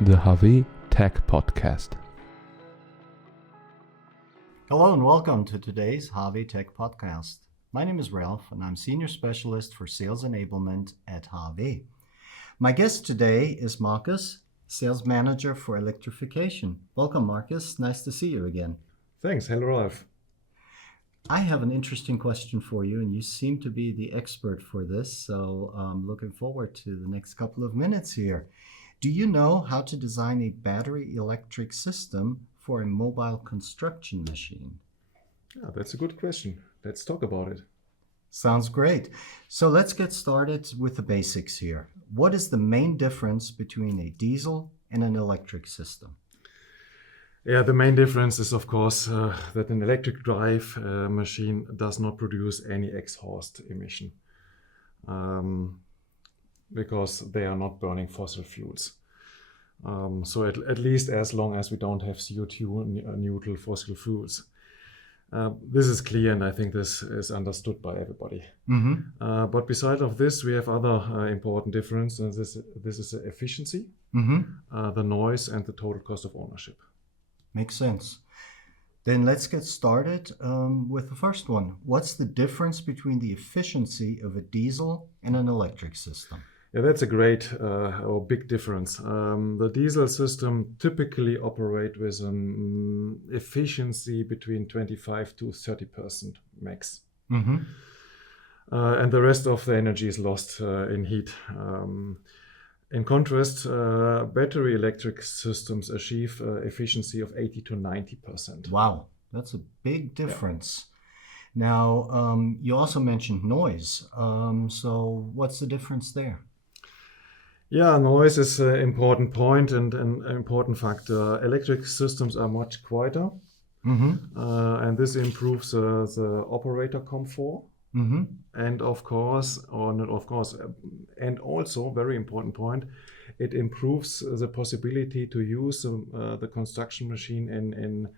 the HAWE Tech Podcast. Hello and welcome to today's HAWE Tech Podcast. My name is Ralph and I'm Senior Specialist for Sales Enablement at HAWE. My guest today is Marcus, Sales Manager for Electrification. Welcome, Marcus. Nice to see you again. Thanks. Hello, Ralph. I have an interesting question for you, and you seem to be the expert for this, so I'm looking forward to the next couple of minutes here. Do you know how to design a battery electric system for a mobile construction machine? Yeah, that's a good question. Let's talk about it. Sounds great. So let's get started with the basics here. What is the main difference between a diesel and an electric system? Yeah, the main difference is, of course, that an electric drive machine does not produce any exhaust emission because they are not burning fossil fuels. So at least as long as we don't have CO2 neutral fossil fuels. This is clear, and I think this is understood by everybody. Mm-hmm. But beside of this, we have other important differences. This is the efficiency, the noise, and the total cost of ownership. Makes sense. Then let's get started with the first one. What's the difference between the efficiency of a diesel and an electric system? Yeah, that's a great or big difference. The diesel system typically operate with an efficiency between 25 to 30% max. Mm-hmm. And the rest of the energy is lost in heat. In contrast, battery electric systems achieve efficiency of 80 to 90%. Wow, that's a big difference. Yeah. Now, you also mentioned noise. So what's the difference there? Yeah, noise is an important point and an important factor. Electric systems are much quieter, and this improves the operator comfort. Mm-hmm. And of course, or not of course, and also, very important point, it improves the possibility to use the construction machine in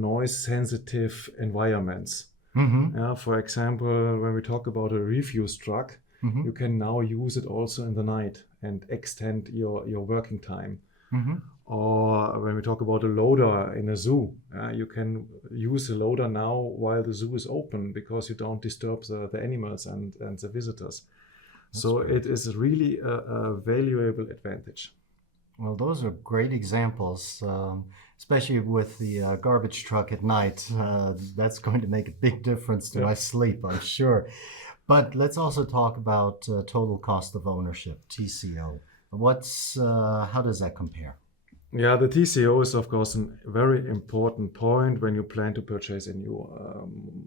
noise-sensitive environments. Mm-hmm. For example, when we talk about a refuse truck, you can now use it also in the night and extend your working time. Mm-hmm. Or when we talk about a loader in a zoo, you can use the loader now while the zoo is open because you don't disturb the animals and the visitors. That's so great. It is really a valuable advantage. Well, those are great examples, especially with the garbage truck at night. That's going to make a big difference to my sleep, I'm sure. But let's also talk about total cost of ownership, TCO. How does that compare? Yeah, the TCO is, of course, a very important point when you plan to purchase a new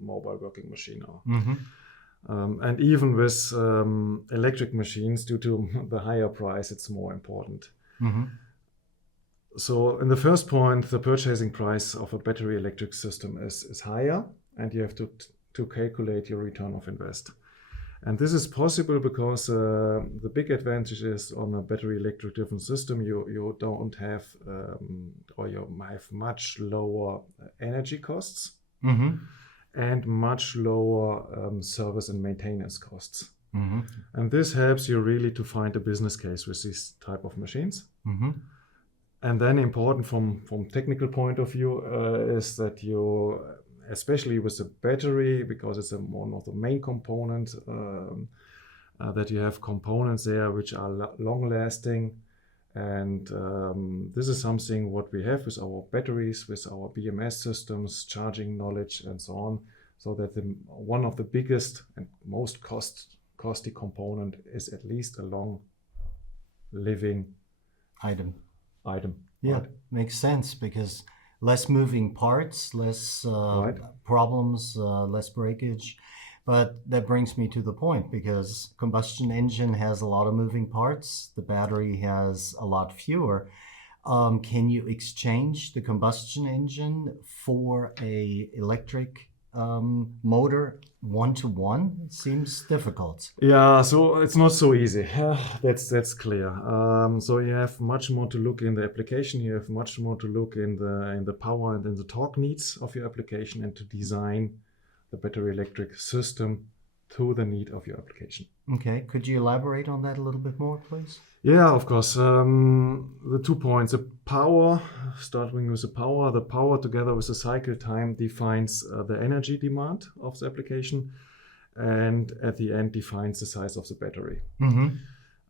mobile working machine. And even with electric machines, due to the higher price, it's more important. So in the first point, the purchasing price of a battery electric system is higher, and you have to calculate your return of invest. And this is possible because the big advantage is on a battery electric driven system, you don't have, or you have much lower energy costs and much lower service and maintenance costs. And this helps you really to find a business case with these type of machines. And then important from technical point of view is that you, especially with the battery, because it's one of the main components, that you have components there which are long-lasting. And this is something what we have with our batteries, with our BMS systems, charging knowledge, and so on. So that one of the biggest and most costly component is at least a long-living item. Yeah, right? Makes sense because less moving parts, less problems, less breakage. But that brings me to the point, because combustion engine has a lot of moving parts. The battery has a lot fewer. Can you exchange the combustion engine for a electric motor one-to-one? It seems difficult. Yeah, so it's not so easy. That's clear. So you have much more to look in the application. You have much more to look in the power and in the torque needs of your application, and to design the battery electric system to the need of your application. Okay, could you elaborate on that a little bit more, please? Yeah, of course. The 2 points, the power, starting with the power together with the cycle time defines the energy demand of the application, and at the end defines the size of the battery.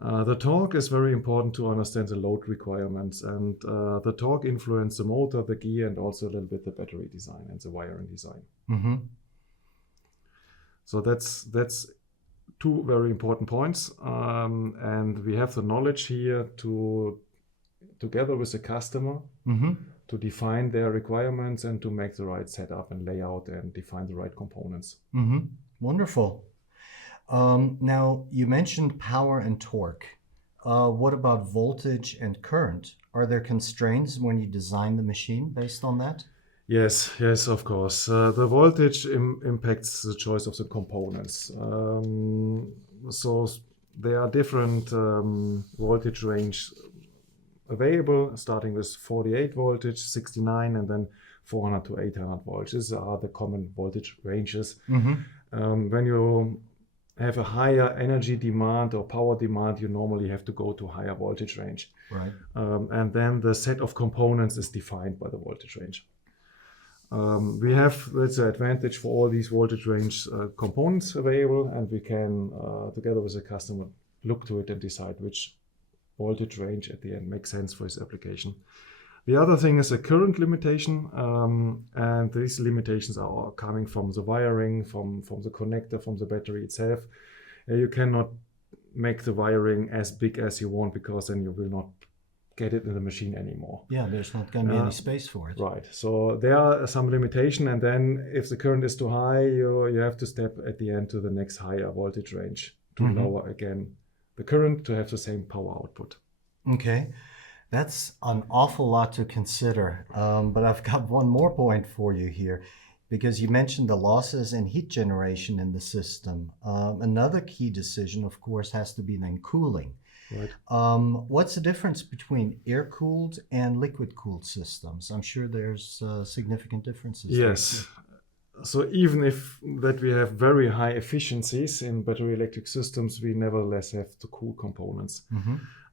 The torque is very important to understand the load requirements, and the torque influences the motor, the gear, and also a little bit the battery design and the wiring design. So that's 2 very important points, and we have the knowledge here to, together with the customer, to define their requirements and to make the right setup and layout and define the right components. Wonderful. Now, you mentioned power and torque. What about voltage and current? Are there constraints when you design the machine based on that? Yes, of course. The voltage impacts the choice of the components. So there are different voltage range available, starting with 48 voltage, 69, and then 400 to 800 volts. These are the common voltage ranges. When you have a higher energy demand or power demand, you normally have to go to higher voltage range. Right. And then the set of components is defined by the voltage range. We have, that's the advantage for all these voltage range components available, and we can, together with the customer, look to it and decide which voltage range at the end makes sense for his application. The other thing is a current limitation, and these limitations are coming from the wiring, from the connector, from the battery itself. You cannot make the wiring as big as you want, because then you will not get it in the machine anymore. Yeah, there's not going to be any space for it. Right. So there are some limitation, and then if the current is too high, you have to step at the end to the next higher voltage range to lower again the current to have the same power output. Okay. That's an awful lot to consider, but I've got one more point for you here, because you mentioned the losses and heat generation in the system. Another key decision, of course, has to be then cooling. Right. What's the difference between air-cooled and liquid-cooled systems? I'm sure there's significant differences. Yes. So even if that we have very high efficiencies in battery electric systems, we nevertheless have to cool components.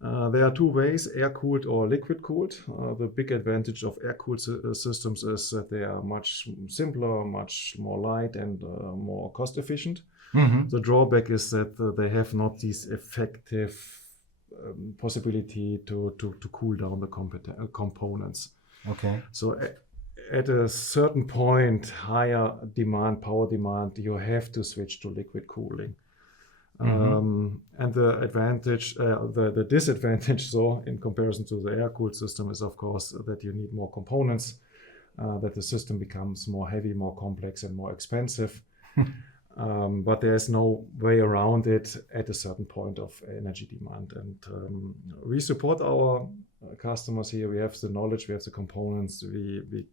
There are 2 ways, air-cooled or liquid-cooled. The big advantage of air-cooled systems is that they are much simpler, much more light, and more cost-efficient. The drawback is that they have not this effective possibility to cool down the components. Okay. So at a certain point, higher demand, power demand, you have to switch to liquid cooling. And the advantage, the disadvantage, so in comparison to the air-cooled system, is of course that you need more components, that the system becomes more heavy, more complex, and more expensive. But there's no way around it at a certain point of energy demand. And we support our customers here. We have the knowledge, we have the components. We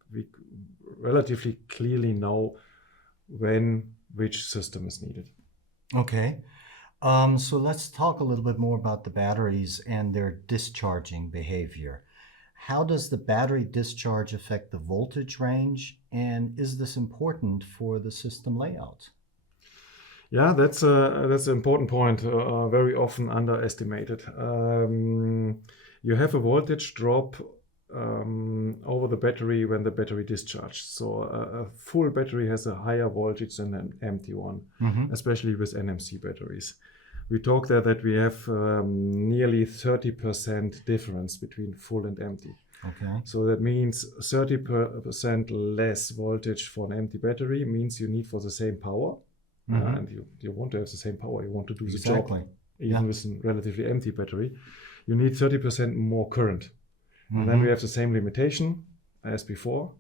relatively clearly know when which system is needed. Okay. So let's talk a little bit more about the batteries and their discharging behavior. How does the battery discharge affect the voltage range, and is this important for the system layout? Yeah, that's an important point, very often underestimated. You have a voltage drop over the battery when the battery discharges. So a full battery has a higher voltage than an empty one, especially with NMC batteries. We talk there that we have nearly 30% difference between full and empty. Okay. So that means 30% less voltage for an empty battery means you need for the same power. And you want to have the same power, you want to do the job, even with a relatively empty battery. You need 30% more current. And then we have the same limitation as before.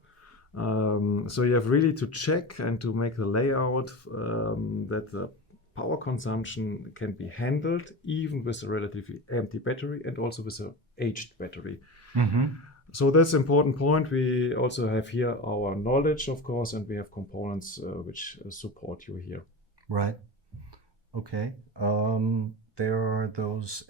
So you have really to check and to make the layout that the power consumption can be handled even with a relatively empty battery and also with an aged battery. So that's an important point. We also have here our knowledge, of course, and we have components which support you here. Right. Okay. There are those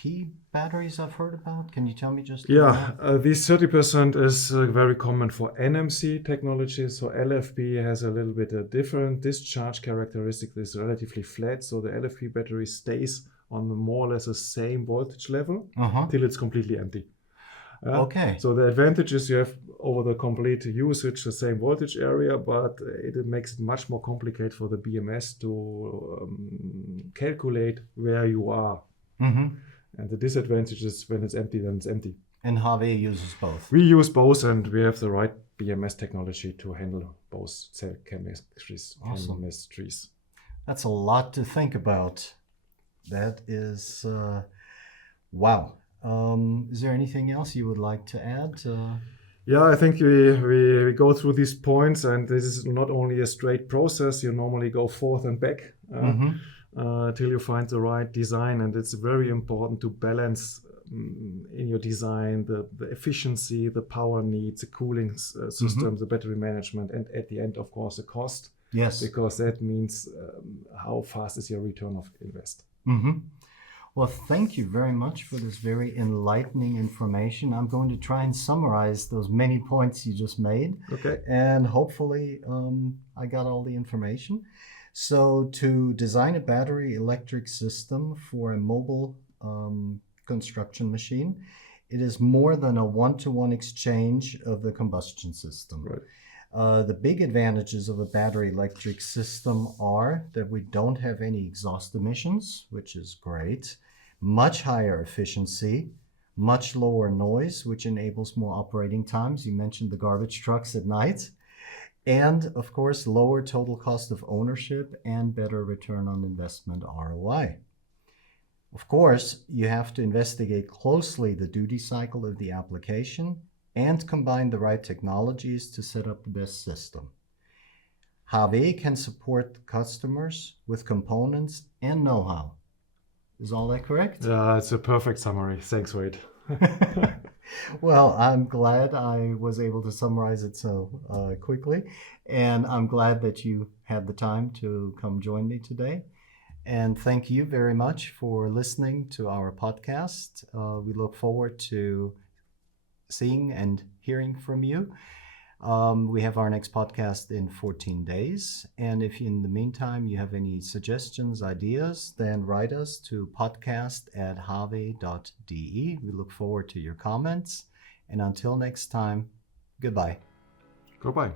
LFP batteries I've heard about. Can you tell me just? These 30% is very common for NMC technology. So LFP has a little bit a different discharge characteristic. It's relatively flat, so the LFP battery stays on more or less the same voltage level till it's completely empty. Okay. So the advantage is you have over the complete usage the same voltage area, but it makes it much more complicated for the BMS to calculate where you are. And the disadvantage is when it's empty, then it's empty. And HAWE uses both. We use both, and we have the right BMS technology to handle both cell chemistries. Awesome. Chemistries. That's a lot to think about. That is, wow. Is there anything else you would like to add? I think we go through these points, and this is not only a straight process. You normally go forth and back till you find the right design, and it's very important to balance in your design the efficiency, the power needs, the cooling system, the battery management, and at the end, of course, the cost. Yes. Because that means how fast is your return of invest. Well, thank you very much for this very enlightening information. I'm going to try and summarize those many points you just made. Okay. And hopefully I got all the information. So to design a battery electric system for a mobile construction machine, it is more than a one-to-one exchange of the combustion system. Right. The big advantages of a battery electric system are that we don't have any exhaust emissions, which is great, much higher efficiency, much lower noise, which enables more operating times. You mentioned the garbage trucks at night. And of course, lower total cost of ownership and better return on investment ROI. Of course, you have to investigate closely the duty cycle of the application and combine the right technologies to set up the best system. HAWE can support customers with components and know-how. Is all that correct? It's a perfect summary. Thanks, Wade. Well, I'm glad I was able to summarize it so quickly, and I'm glad that you had the time to come join me today. And thank you very much for listening to our podcast. We look forward to seeing and hearing from you. We have our next podcast in 14 days. And if in the meantime you have any suggestions, ideas, then write us to podcast@hawe.de. We look forward to your comments. And until next time, goodbye. Goodbye.